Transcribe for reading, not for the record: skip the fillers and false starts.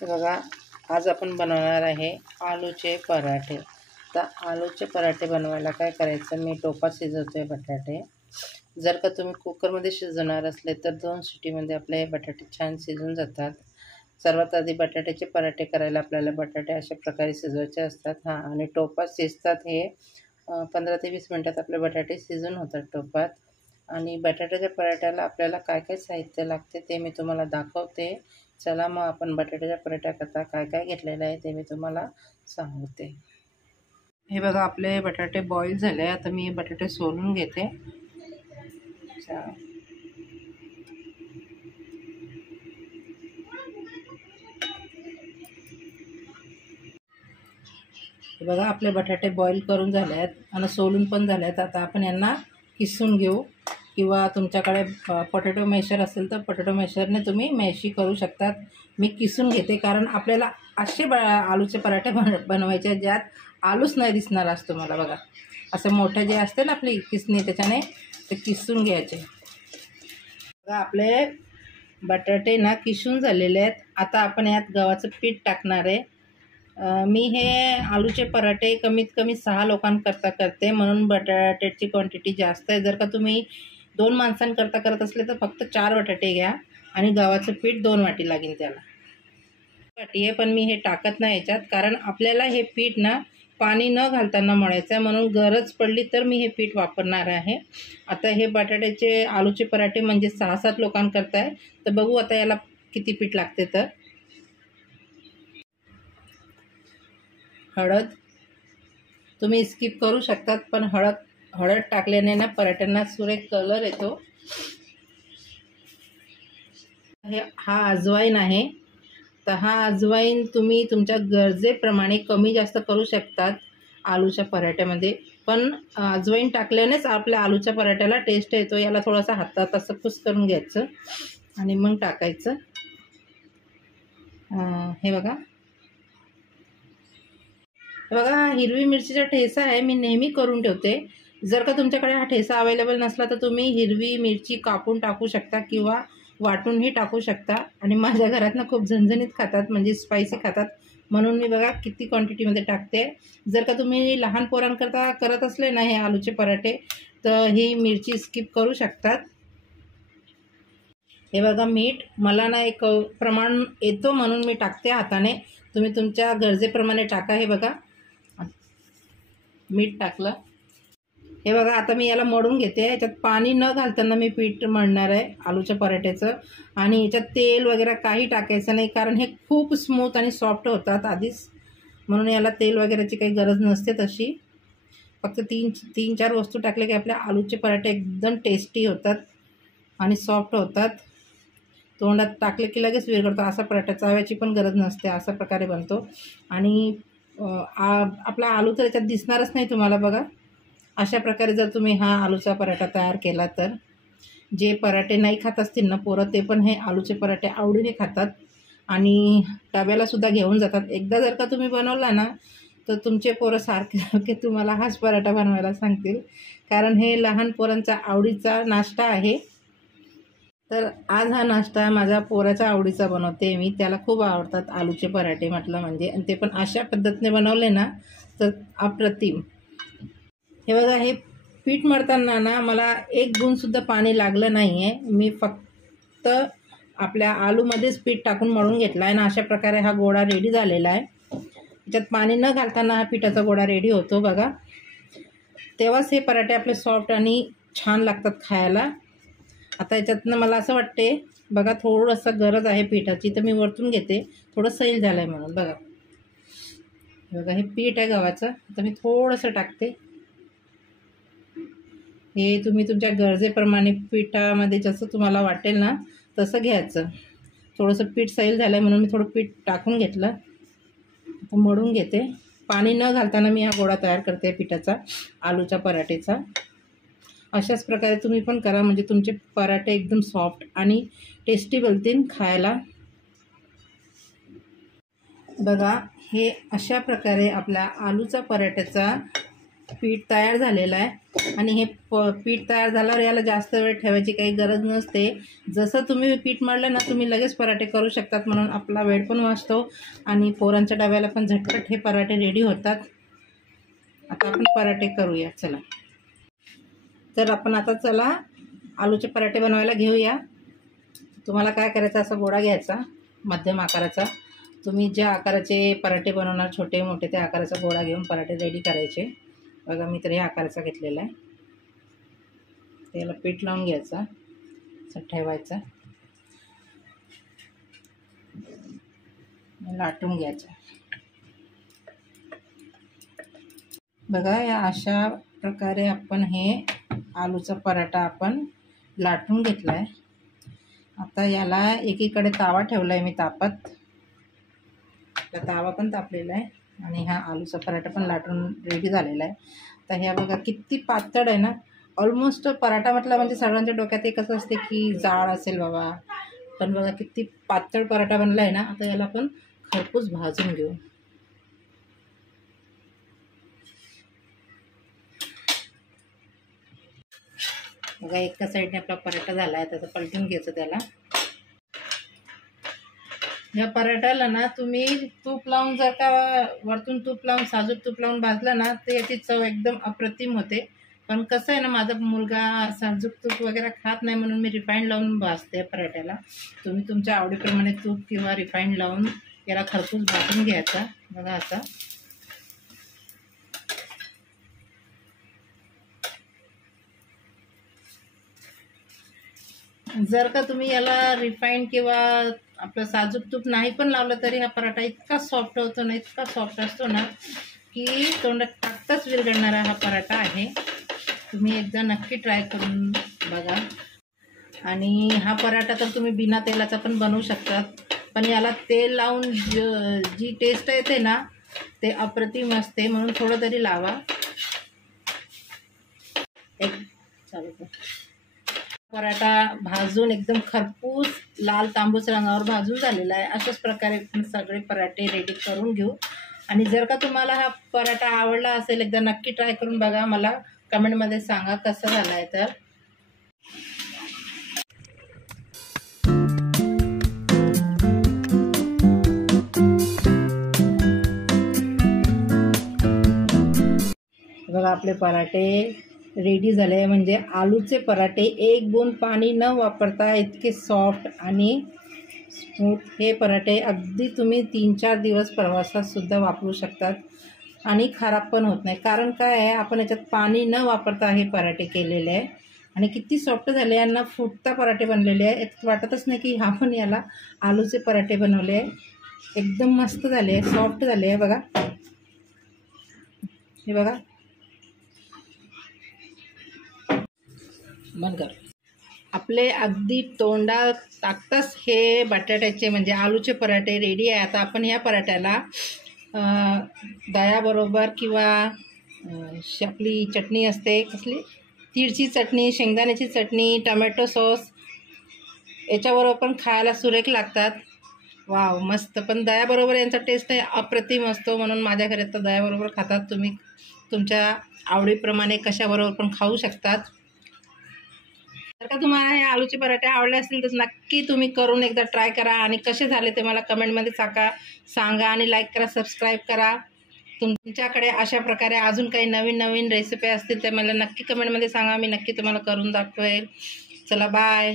तर बघा, आज आपण बनवणार आहे आलूचे पराठे. तर आलूचे पराठे बनवायला काय करायचं, मी टोपात शिजवते बटाटे. जर का तुम्ही कुकरमध्ये शिजवणार असले तर 2 शिटीमध्ये आपले बटाटे छान शिजून जातात. सर्वात आधी बटाट्याचे पराठे करायला आपल्याला बटाटे अशा प्रकारे शिजवायचे असतात. आणि टोपात शिजतात हे 15 ते 20 मिनटात आपले बटाटे शिजून होतात टोपात. आणि बटाट्याच्या पराठ्याला आपल्याला काय काय साहित्य लागते ते मी तुम्हाला दाखवते. चला मग आपण बटाट्याच्या पराठ्याकरता काय काय घेतलेलं आहे ते मी तुम्हाला सांगते. हे बघा, आपले बटाटे बॉईल झाले. आता मी बटाटे सोलून घेते. हे बघा, आपले बटाटे बॉईल करून झाले आहेत आणि सोलून पण झाले आहेत. आता आपण यांना किसून घेऊ, किंवा तुमच्याकडे पोटॅटो मॅशर असेल तर पोटॅटो मॅशरने तुम्ही मॅशी करू शकतात. मी किसून घेते, कारण आपल्याला असे आलूचे पराठे बनवायचे ज्यात आलूच नाही दिसणार आज तुम्हाला. बघा, असं मोठं जे असते ना आपली किसणी, त्याच्याने ते किसून घ्यायचे. बघा, आपले बटाटे ना किसून झालेले आहेत. आता आपण यात गव्हाचं पीठ टाकणार आहे. मी हे आलूचे पराठे कमीत कमी 6 लोकांकरता करते, म्हणून बटाट्याची क्वांटिटी जास्त आहे. जर का तुम्ही 2 माणसांकरता करत असले तर फक्त 4 बटाटे घ्या आणि गव्हाचं पीठ 2 वाटी लागेल त्याला. वाटी आहे, पण मी हे टाकत नाही याच्यात, कारण आपल्याला हे पीठ ना पाणी न घालताना मळायचं आहे, म्हणून गरज पडली तर मी हे पीठ वापरणार आहे. आता हे बटाट्याचे आलूचे पराठे म्हणजे 6-7 लोकांकरता आहे. तर बघू आता याला किती पीठ लागते. तर हळद तुम्ही स्किप करू शकतात, पण हळद टाकल्याने ना पराठ्यांना सुरेख कलर येतो. हा अजवाईन आहे. तर हा अजवाईन तुम्ही तुमच्या गरजेप्रमाणे कमी जास्त करू शकतात आलूच्या पराठ्यामध्ये, पण अजवाईन टाकल्यानेच आपल्या आलूच्या पराठ्याला टेस्ट येतो. याला थोडासा हातात असं खुश करून घ्यायचं आणि मग टाकायचं. हे बघा, हिरवी मिरचीचा ठेचा आहे, मी नेहमी करून ठेवते. जर का तुमच्याकडे हा ठेचा अवेलेबल नसला तर तुम्ही हिरवी मिरची कापून टाकू शकता किंवा वाटूनही टाकू शकता. आणि माझ्या घरात ना खूप झणझणीत खातात, म्हणजे स्पायसी खातात, म्हणून मी बघा किती क्वांटिटीमध्ये टाकते. जर का तुम्ही लहान पोरांकरता करत असले ना हे आलूचे पराठे, तर ही मिरची स्किप करू शकतात. हे बघा, मीठ मला ना एक प्रमाण येतो म्हणून मी टाकते हाताने. तुम्ही तुमच्या गरजेप्रमाणे टाका. हे बघा, मीठ टाकलं. हे बघा, आता मी याला मळून घेते. याच्यात पाणी न घालताना मी पीठ मळणार आहे आलूच्या पराठ्याचं. आणि याच्यात तेल वगैरे काही टाकायचं नाही, कारण हे खूप स्मूथ आणि सॉफ्ट होतात आधीच, म्हणून याला तेल वगैरेची काही गरज नसते तशी. फक्त 3-4 वस्तू टाकले की आपल्या आलूचे पराठे एकदम टेस्टी होतात आणि सॉफ्ट होतात. तोंडात टाकले की लगेच विरघळतो. असा पराठा चावायची पण गरज नसते, अशा प्रकारे बनतो. आणि आपला आलू तर याच्यात दिसणारच नाही तुम्हाला. बघा, अशा प्रकारे जर तुम्ही हा आलूचा पराठा तयार केला तर जे पराठे नाही खात असतील ना पोरं, ते पण हे आलूचे पराठे आवडीने खातात आणि डब्यालासुद्धा घेऊन जातात. एकदा जर का तुम्ही बनवला ना तर तुमचे पोरं सारखे तुम्हाला हाच पराठा बनवायला सांगतील, कारण हे लहान पोरांचा आवडीचा नाश्ता आहे. तर आज हा नाश्ता माझ्या पोराच्या आवडीचा बनवते मी. त्याला खूप आवडतात आलूचे पराठे म्हटलं म्हणजे, आणि ते पण अशा पद्धतीने बनवले ना तर अप्रतिम. हे बघा, हे पीठ मळताना ना मला 1 बूंदसुद्धा पाणी लागलं नाही आहे. मी फक्त आपल्या आलूमध्येच पीठ टाकून मळून घेतला आहे ना. अशा प्रकारे हा गोळा रेडी झालेला आहे. याच्यात पाणी न घालताना हा पिठाचा गोळा रेडी होतो. बघा, तेव्हाच हे पराठे आपले सॉफ्ट आणि छान लागतात खायला. आता याच्यातनं मला असं वाटते, बघा, थोडंसं गरज आहे पिठाची, तर मी वरतून घेते. थोडं सैल झालं आहे म्हणून. बघा, हे पीठ आहे गव्हाचं. आता मी थोडंसं टाकते. हे तुम्ही तुमच्या गरजेप्रमाणे पिठामध्ये जसं तुम्हाला वाटेल ना तसं घ्यायचं. थोडंसं पीठ सैल झालं आहे म्हणून मी थोडं पीठ टाकून घेतलं. आता मळून घेते. पाणी न घालताना मी हा गोळा तयार करते पिठाचा, आलूच्या पराठेचा. अशाच प्रकारे तुम्ही पण करा, म्हणजे तुमचे पराठे एकदम सॉफ्ट आणि टेस्टी बनतील खायला. बघा, हे अशा प्रकारे आपला आलूचा पराठ्याचा पीठ तयार झालेलं आहे आणि हे पीठ तयार झाल्यावर याला जास्त वेळ ठेवायची काही गरज नसते. जसं तुम्ही पीठ मळलं ना तुम्ही लगेच पराठे करू शकतात, म्हणून आपला वेळ पण वाचतो आणि पोरांच्या डब्याला पण झटपट हे पराठे रेडी होतात. आता आपण पराठे करूया चला. तर आपण आता चला आलूचे पराठे बनवायला घेऊया. तुम्हाला काय करायचं, असा गोळा घ्यायचा मध्यम आकाराचा. तुम्ही ज्या आकाराचे पराठे बनवणार छोटे मोठे त्या आकाराचा गोळा घेऊन पराठे रेडी करायचे. बघा मी तर ह्या आकाराचा घेतलेला आहे. त्याला पीठ लावून घ्यायचा, असं ठेवायचा, लाटून घ्यायचा. बघा या अशा प्रकारे आपण हे आलूचा पराठा आपण लाटून घेतला आहे. आता याला एकीकडे तावा ठेवला आहे मी तापत. तावा पण तापलेला आहे आणि हा आलूचा पराठा पण लाटून रेडी झालेला आहे. तर ह्या बघा किती पातळ आहे ना. ऑलमोस्ट पराठा म्हटलं म्हणजे सगळ्यांच्या डोक्यात एक असं असते की जाड असेल बाबा, पण बघा किती पातळ पराठा बनला आहे ना. आता याला पण खरपूस भाजून घेऊ. बघा एका साईडने आपला पराठा झाला आहे, त्याचं पलटून घ्यायचं त्याला. या पराठ्याला ना तुम्ही तूप लावून जर का वरतून तूप लावून साजूक तूप लावून भाजलं ना तर याची चव एकदम अप्रतिम होते. पण कसं आहे ना, माझा मुलगा साजूक तूप वगैरे खात नाही म्हणून मी रिफाईंड लावून भाजते पराठ्याला. तुम्ही तुमच्या आवडीप्रमाणे तूप किंवा रिफाईंड लावून याला खरपूस भाजून घ्यायचा. बघा आता जर का तुम्ही याला रिफाईंड किंवा आपलं साजूक तूप नाही पण लावलं तरी हा पराठा इतका सॉफ्ट होतो ना, इतका सॉफ्ट असतो ना की तोंडात टाकताच विरघळणारा हा पराठा आहे. तुम्ही एकदा नक्की ट्राय करून बघा. आणि हा पराठा तर तुम्ही बिना तेलाचा पण बनवू शकतात, पण याला तेल लावून जी टेस्ट येते ना ते अप्रतिम असते, म्हणून थोडं तरी लावा. एक चालू पराठा भाजून एकदम खरपूस लाल तांबूस रंगावर भाजून झालेला आहे. अशाच प्रकारे सगळे पराठे रेडी करून घेऊ. आणि जर का तुम्हाला हा पराठा आवडला असेल एकदा नक्की ट्राय करून बघा. मला कमेंटमध्ये सांगा कसं झाला आहे. तर बघा आपले पराठे रेडी झाले. म्हणजे आलूचे पराठे एक बूंद पाणी न वापरता इतके सॉफ्ट आणि स्मूथ हे पराठे अगदी तुम्ही 3-4 दिवस प्रवासात सुद्धा वापरू शकतात आणि खराब पण होत नाही. कारण काय आहे, आपण याच्यात पाणी न वापरता हे पराठे केलेले आहे आणि किती सॉफ्ट झाले. यांना फुटता पराठे बनलेले आहे. वाटतच नाही की आपण याला आलूचे पराठे बनवले आहे. एकदम मस्त झाले, सॉफ्ट झाले आहे. बघा हे बघा बंद कर. आपले अगदी तोंडात टाकताच हे बटाट्याचे म्हणजे आलूचे पराठे रेडी आहे. आता आपण या पराठ्याला दह्याबरोबर किंवा आपली चटणी असते कसली तीळची चटणी, शेंगदाण्याची चटणी, टमॅटो सॉस याच्याबरोबर पण खायला सुरेख लागतात. वाव मस्त. पण दह्याबरोबर यांचा टेस्ट अप्रतिम असतो, म्हणून माझ्या घरी तर दह्याबरोबर खातात. तुम्ही तुमच्या आवडीप्रमाणे कशाबरोबर पण खाऊ शकतात. जर का तुम्हाला हे आलूचे पराठे आवडले असतील तर नक्की तुम्ही करून एकदा ट्राय करा आणि कसे झाले ते मला कमेंटमध्ये सांगा आणि लाईक करा, सबस्क्राईब करा. तुमच्याकडे अशा प्रकारे अजून काही नवीन नवीन रेसिपी असतील तर मला नक्की कमेंटमध्ये सांगा. मी नक्की तुम्हाला करून दाखवेल. चला बाय.